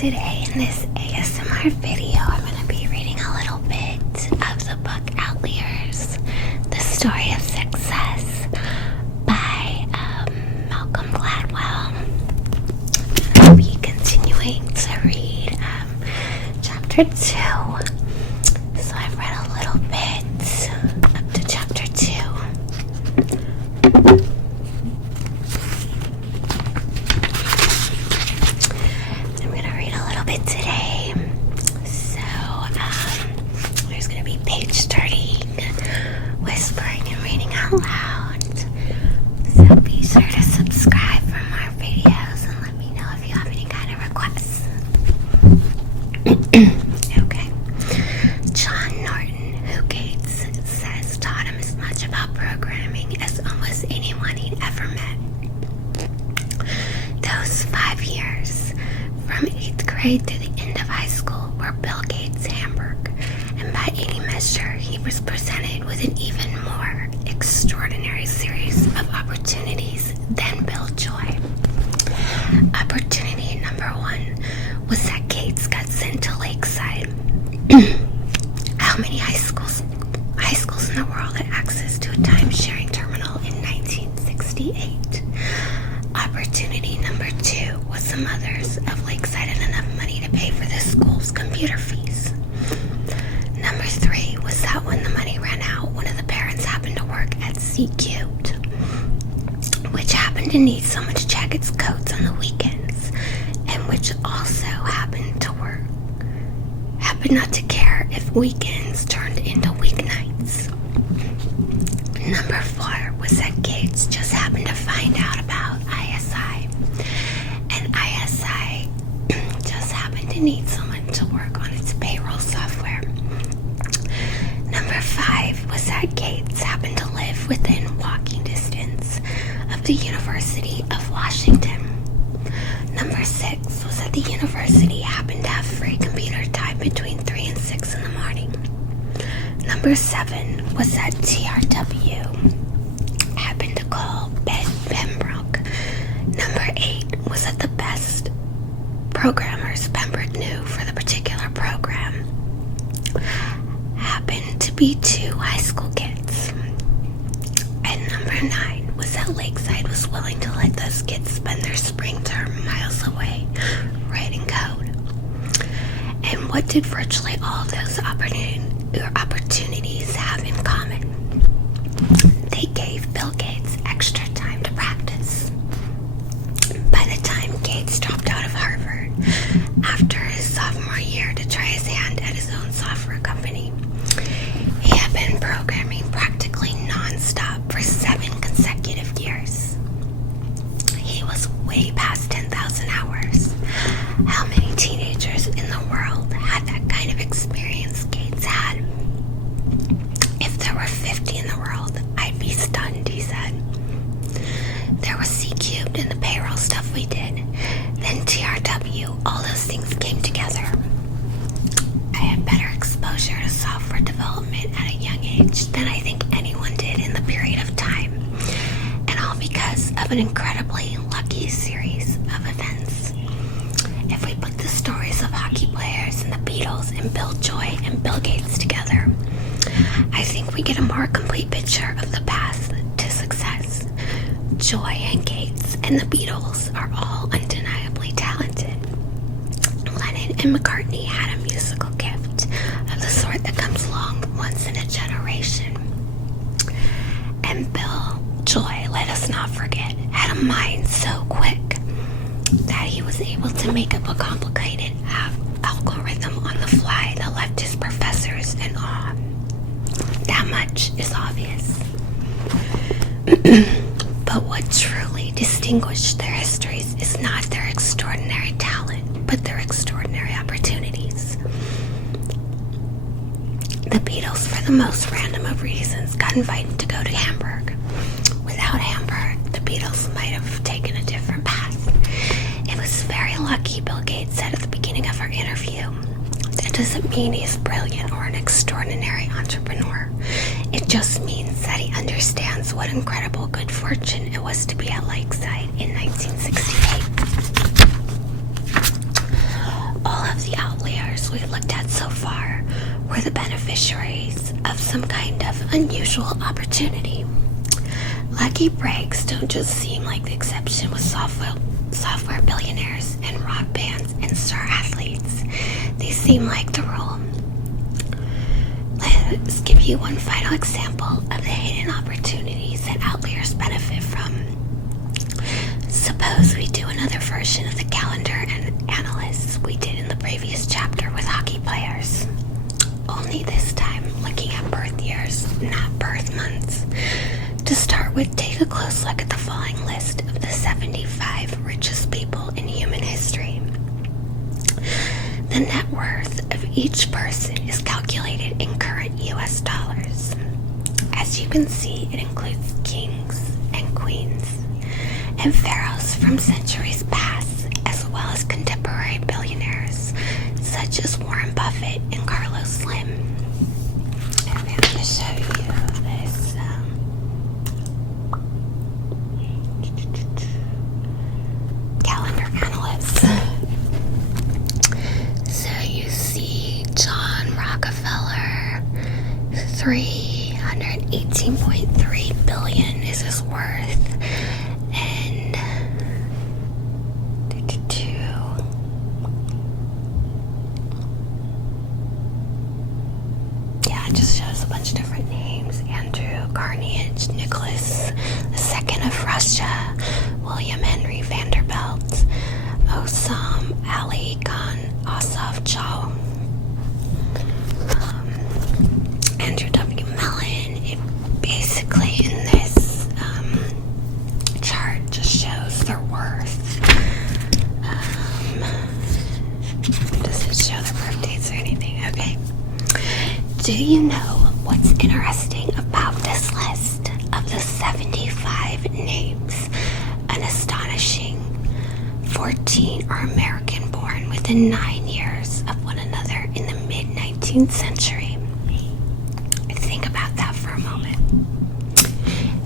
Today in this ASMR video, I'm going to be reading a little bit of the book Outliers, The Story of Success by Malcolm Gladwell. I'll be continuing to read chapter 2. So I've read a little bit up to chapter 2. Today, so there's going to be page turning, whispering, and reading out loud. So be sure to subscribe for more videos and let me know if you have any kind of requests. Okay. John Norton, who Gates says taught him as much about programming as almost anyone he'd ever met. Those 5 years from 8th grade to the end of high school were Bill Gates' Hamburg, and by any measure, he was presented with an even more extraordinary series of opportunities than Bill Joy. Opportunity number 1 was that Gates got sent to Lakeside. How many high schools in the world had access to a time-sharing terminal in 1968? Opportunity number 2 was the mothers of Lakeside had enough money to pay for the school's computer fees. Number 3 was that when the money ran out, one of the parents happened to work at C-Cubed, which happened to need someone to check its codes on the weekends, and which also happened not to care if weekends turned into weeknights. Number 4 was that Gates just happened to find out about ISI, and ISI just happened to need someone to work on its payroll software. Number 5 was that Gates happened to live within walking distance of the University of Washington. Number 6 was that the university happened to have free computer time between 3 and 6 in the morning. Number 7 was that TRW happened to call Ben Pembroke. Number 8 was that the best programmers Pembroke knew for the particular program happened to be 2 high school kids. And number 9 was that Lakeside was willing to let those kids spend their spring term miles away writing code. And what did virtually all of those opportunities have in common? They gave Bill Gates extra time to practice. By the time Gates dropped out of Harvard after his sophomore year to try his hand at his own software company, he had been programming practically non-stop for 7 consecutive years. He was way past 10,000 hours. How many teenagers in the world had that kind of experience Gates had? If there were 50 in the world, I'd be stunned, he said. There was C-Cubed and the payroll stuff we did. Then TRW, all those things came together. I had better exposure to software development at a young age than I think anyone did in the period of time. And all because of an incredibly lucky series of events. If we put the stories of hockey players and the Beatles and Bill Joy and Bill Gates together, I think we get a more complete picture of the path to success. Joy and Gates and the Beatles are all undeniably talented. Lennon and McCartney had a musical gift of the sort that comes along once in a generation. And Bill Joy, let us not forget, had a mind so quick that he was able to make up a complicated algorithm on the fly that left his professors in awe. That much is obvious. But what truly distinguished their histories is not their extraordinary talent, but their extraordinary opportunities. The Beatles, for the most random of reasons, got invited to go to Hamburg. Without Hamburg, the Beatles might have taken a different path. It was very lucky, Bill Gates said at the beginning of our interview. That doesn't mean he's brilliant or an extraordinary entrepreneur. It just means that he understands what incredible good fortune it was to be at Lakeside in 1968. of the Outliers we've looked at so far were the beneficiaries of some kind of unusual opportunity. Lucky breaks don't just seem like the exception with software billionaires and rock bands and star athletes. They seem like the rule. Let's give you one final example of the hidden opportunities that Outliers benefit from. Suppose we do another version of the calendar and analysts we did in the previous chapter with hockey players. Only this time looking at birth years, not birth months. To start with, take a close look at the following list of the 75 richest people in human history. The net worth of each person is calculated in current US dollars. As you can see, it includes kings and queens and pharaohs from centuries past, as well as contemporary billionaires such as Warren Buffett and Carlos Slim. And I'm going to show you this calendar analyst. So you see John Rockefeller, 318.3 billion is his worth. And yeah, it just shows a bunch of different names. Andrew Carnegie, Nicholas II of Russia, William Henry Vanderbilt, Osam Ali Khan Asaf Chow, Andrew W. Mellon. It basically in this chart just shows their worth. Doesn't show their birth dates or anything. Okay. Do you know what's interesting about this list of the 75 names? An astonishing 14 are American born within 9 years of one another in the mid-19th century. Think about that for a moment.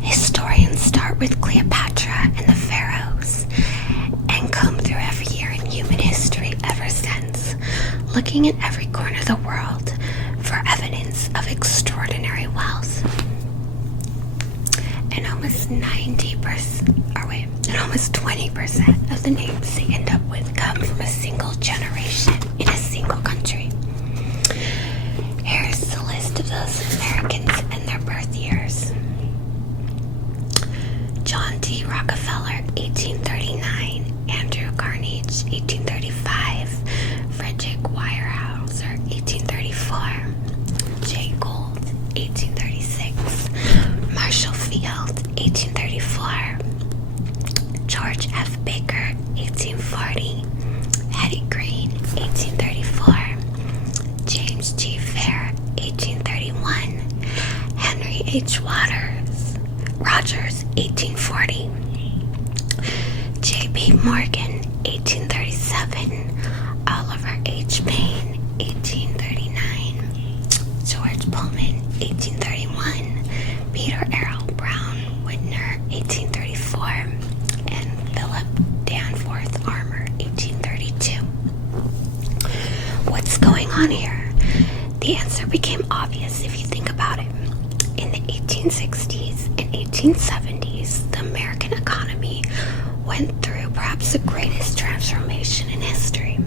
Historians start with Cleopatra and the pharaohs and comb through every year in human history ever since, looking in every corner of the world for evidence of extraordinary wealth. And almost 20% of the names they end up with come from a single generation in a single country. Here's the list of those Americans and their birth years. John D. Rockefeller, 1839. Andrew Carnegie, 1835. Frederick Weyerhaeuser, 1834. Jay Gould, 1836. Marshall Field, 1834. George F. Baker, 1840. Hetty Green, 1834. James G. Fair, 1831. Henry H. Rogers, 1840. J.B. Morgan, 1837. Oliver H. Payne, 1839. George Pullman, 1831. Peter Errol Brown Whitner, 1834. And Philip Danforth Armour, 1832. What's going on here? The answer became obvious if you think about it. In the 1860s and 1870s, the American economy went through perhaps the greatest transformation in history.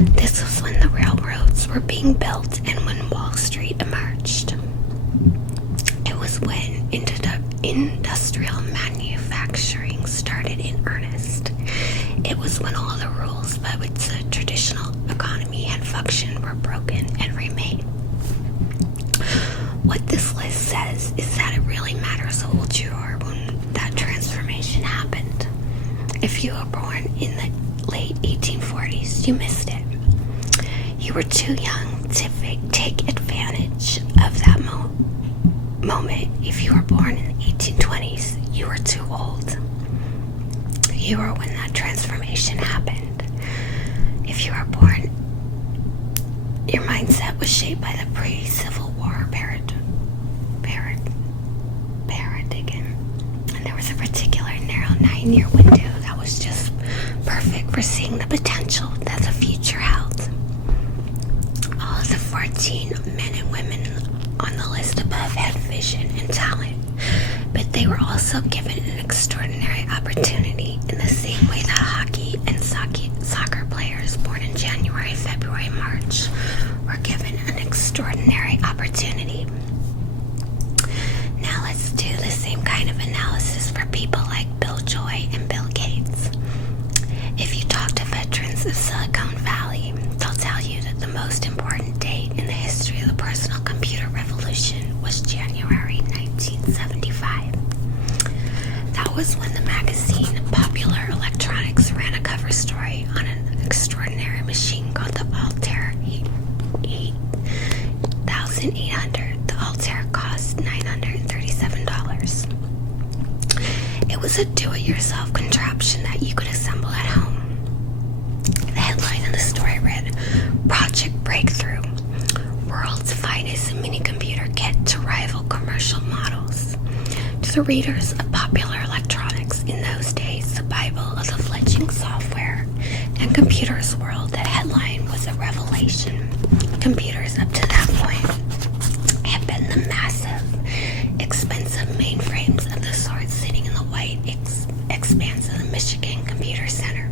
This was when the railroads were being built and when Wall Street emerged. It was when industrial manufacturing started in earnest. It was when all the rules by which the traditional economy had functioned were broken and remade. What this list says is that it really matters how old you are when that transformation happened. If you were born in the late 1840s, you missed it. You were too young to take advantage of that moment. If you were born in the 1820s, you were too old. You were when that transformation happened. If you were born, your mindset was shaped by the pre-Civil War paradigm. And there was a particular narrow 9-year window that was just perfect for seeing the potential that the future 14 men and women on the list above had vision and talent, but they were also given an extraordinary opportunity in the same way that hockey and soccer players born in January, February, March were given an extraordinary opportunity. Now let's do the same kind of analysis for people like Bill Joy and Bill Gates. If you talk to veterans of Silicon Valley, they'll tell you that the most important date in the history of the personal computer revolution was January 1975. That was when the magazine Popular Electronics ran a cover story on an extraordinary machine called the Altair 8800. The Altair cost $937. It was a do-it-yourself contraption that you could assemble at home. The headline of the story read, "Project Breakthrough, World's Finest Mini-Computer Kit to Rival Commercial Models." To the readers of Popular Electronics in those days, the Bible of the fledgling software and computers world, that headline was a revelation. Computers up to that point had been the massive, expensive mainframes of the sort sitting in the white expanse of the Michigan Computer Center.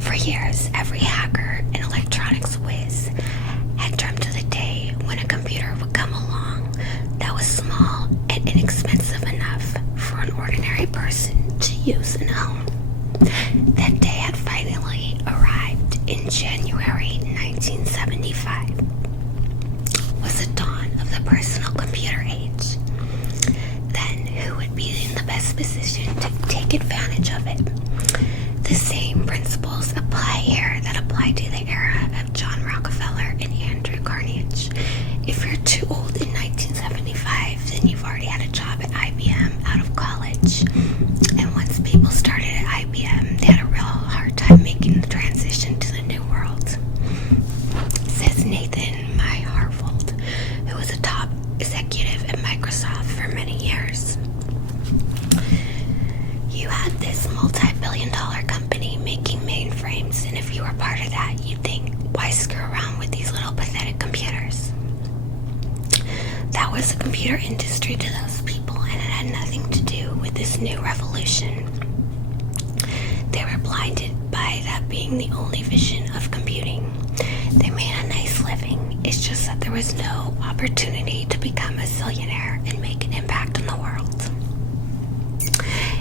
For years, every hacker and electronics whiz had dreamt of the day when a computer would come along that was small and inexpensive enough for an ordinary person to use and own. That day had finally arrived in January 1975. Was the dawn of the personal computer age. Then who would be in the best position to take advantage of it? The same principles apply here that applied to the era of John Rockefeller and Andrew Carnegie. If you're too old in 1975, then you've already had a job at IBM out of college. And once people started at IBM, they had a real hard time making the transition to the new world. Says Nathan Myhrvold, who was a top executive at Microsoft for many years. You had this multi-billion-dollar company making mainframes, and if you were part of that, you'd think, why screw around with these little pathetic computers? That was the computer industry to those people, and it had nothing to do with this new revolution. They were blinded by that being the only vision of computing. They made a nice living. It's just that there was no opportunity to become a zillionaire and make an impact on the world.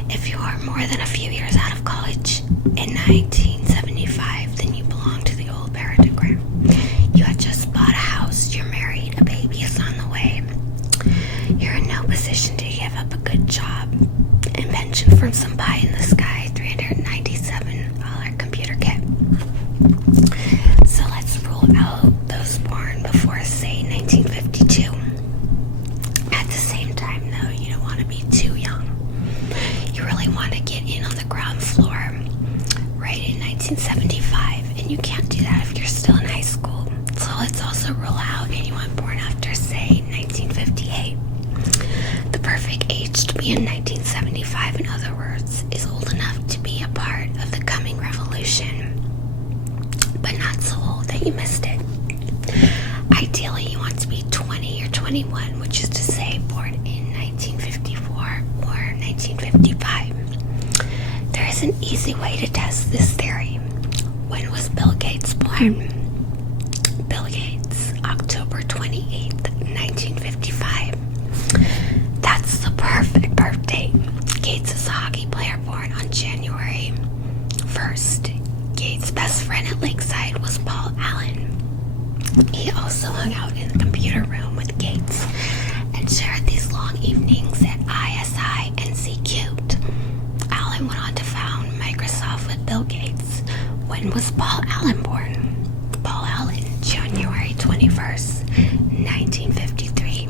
If you are more than a few years out of college in 1975, then you belong to the old paradigm. You had just bought a house, you're married, a baby is on the way. You're in no position to give up a good job and pension from some pie in the sky $397 computer kit. So let's rule out those born before, say, 1952. At the same time, though, you don't want to be too young. You really want to get in on the ground floor right in 1975, and you can't do that if you're still in high school. So let's also rule out anyone born after, say, 1958. The perfect age to be in 1975, in other words, is old enough to be a part of the coming revolution, but not so old that you missed it. Ideally, you want to be 20 or 21, which is to say born in 1954 or 1955. There is an easy way to test this theory. When was Bill Gates born? Bill Gates, October 28th, 1955. That's the perfect birthday. Gates is a hockey player born on January 1st. Gates' best friend at Lakeside was Paul Allen. He also hung out in the computer room with Gates and shared these long evenings at ISI and C-Cubed. Allen went on to found Microsoft with Bill Gates. When was Paul Allen born? Paul Allen, January 21st, 1953.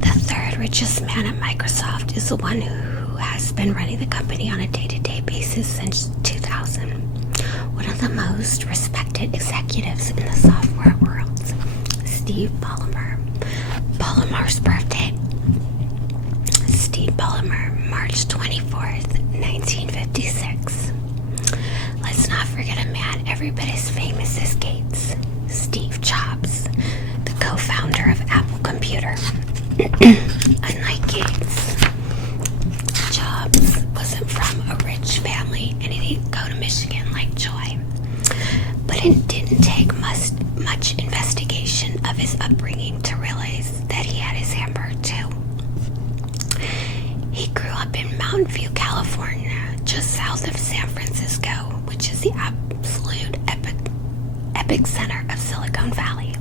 The third richest man at Microsoft is the one who has been running the company on a day-to-day basis since 2000. One of the most respected executives in the software world, Steve Ballmer. Ballmer's birthday. Steve Ballmer, March 24th, 1956. Let's not forget a man every bit as famous as Gates, Steve Unlike Gates, Jobs wasn't from a rich family and he didn't go to Michigan like Joy. But it didn't take much investigation of his upbringing to realize that he had his hammer too. He grew up in Mountain View, California, just south of San Francisco, which is the absolute epicenter of Silicon Valley.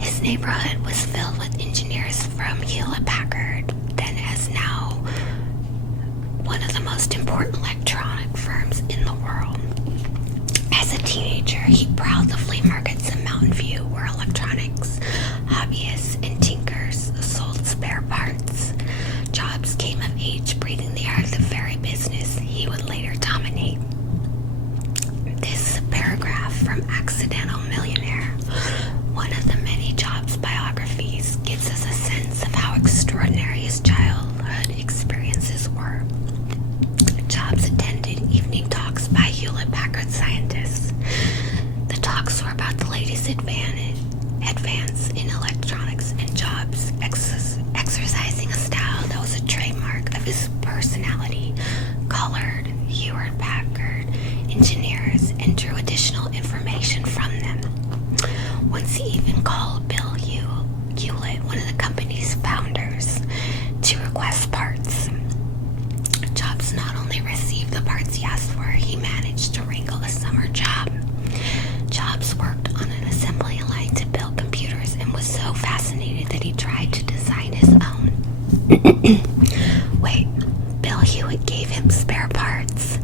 His neighborhood was filled with engineers from Hewlett-Packard, then as now one of the most important electronic firms in the world. As a teenager, he prowled the flea markets in Mountain View where electronics hobbyists and tinkers sold spare parts. Jobs came of age breathing the air of the very business he would later dominate. This paragraph from Accidental Millionaire, one of the many Jobs biographies, gives us a sense of how extraordinary his childhood experiences were. Jobs attended evening talks by Hewlett-Packard scientists. The talks were about the latest advance in electronics and Jobs exercising a style that was a trademark of his personality, colored Hewlett-Packard engineers and drew additional information from them. Once he even called Bill Hewlett, one of the company's founders, to request parts. Jobs not only received the parts he asked for, he managed to wrangle a summer job. Jobs worked on an assembly line to build computers and was so fascinated that he tried to design his own. Wait, Bill Hewlett gave him spare parts?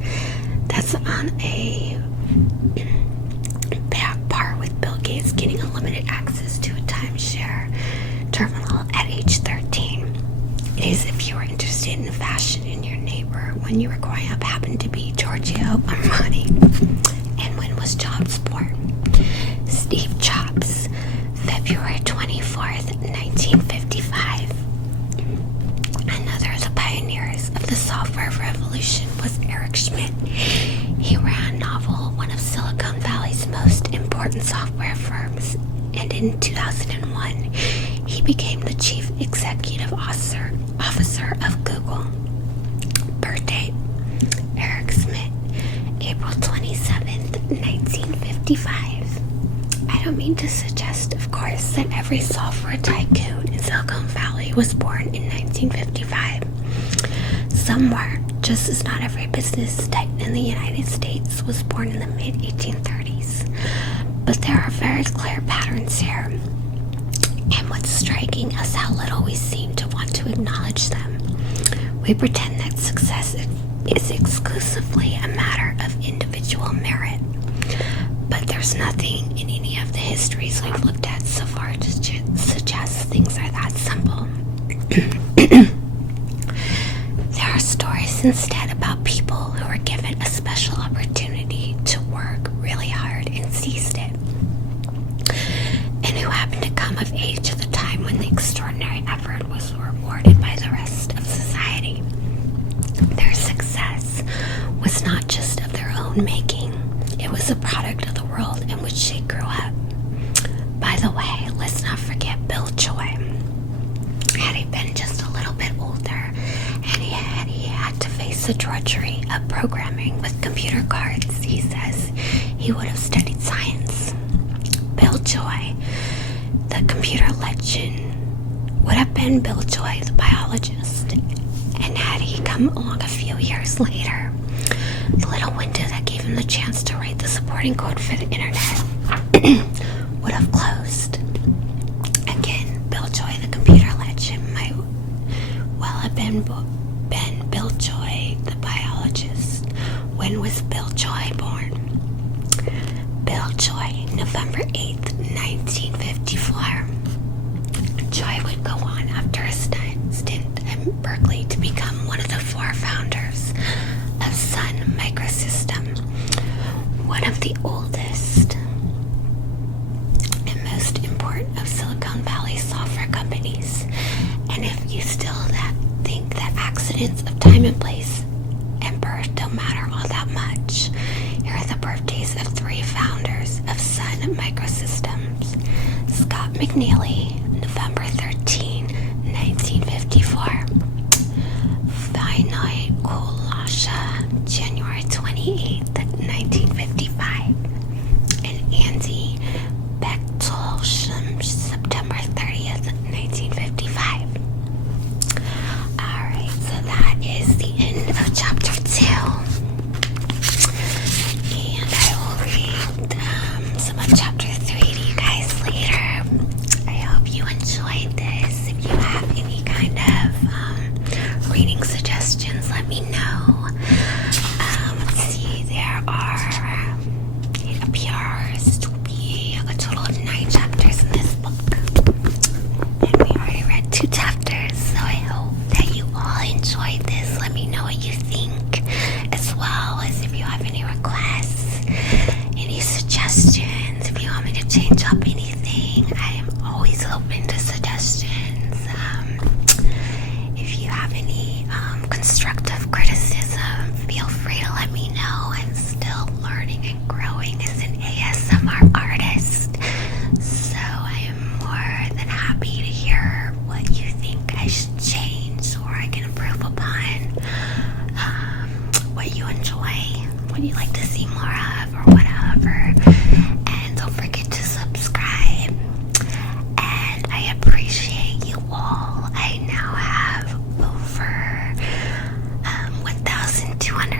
That's on a par with Bill Gates getting unlimited access to a timeshare terminal at age 13. It is if you were interested in fashion and your neighbor when you were growing up happened to be Giorgio Armani. And when was Jobs born? Steve Jobs, February 24th, 1955. Another of the pioneers of the software revolution was Eric Schmidt. He ran Novel, one of Silicon Valley's most important software firms, and in 2001, he became the chief executive officer of Google. Birth date, Eric Schmidt, April 27th, 1955. I don't mean to suggest, of course, that every software tycoon in Silicon Valley was born in 1955. Some were, just as not every business titan in the United States was born in the mid-1830s. But there are very clear patterns here. And what's striking is how little we seem to want to acknowledge them. We pretend that success is exclusively a matter of individual merit. But there's nothing in any of the histories we've looked at so far to suggest things are that simple. There are stories instead about people who were given a special opportunity to work really hard and seized it, and who happened to come of age at the time when the extraordinary effort was rewarded by the rest of society. Their success was not just of their own making, it was a product of the world in which they grew up. By the way, let's not forget Bill Joy. Had he been just a little bit older, and he had to face the drudgery of programming with computer cards, he says he would have studied science. Bill Joy, the computer legend, would have been Bill Joy, the biologist, and had he come along a few years later, the little window that gave him the chance to write the supporting code for the internet would have closed. Again, Bill Joy, the computer legend, might well have been Bill Joy, the biologist. When was Bill Joy born? Bill Joy, November 8th, 1954. Joy would go on after a stint at Berkeley to become one of the four founders of Sun Microsystem, one of the oldest and most important of Silicon Valley software companies. And if you still think that accidents of time and place and birth don't matter all that much, here are the birthdays of three founders of Sun Microsystems. Scott McNealy, November 13,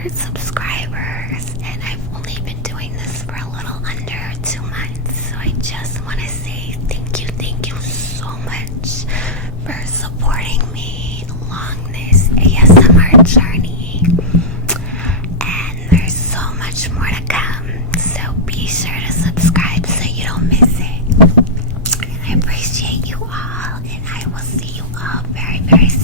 100 subscribers, and I've only been doing this for a little under 2 months. So I just want to say thank you so much for supporting me along this ASMR journey. And there's so much more to come. So be sure to subscribe so you don't miss it. And I appreciate you all, and I will see you all very, very soon.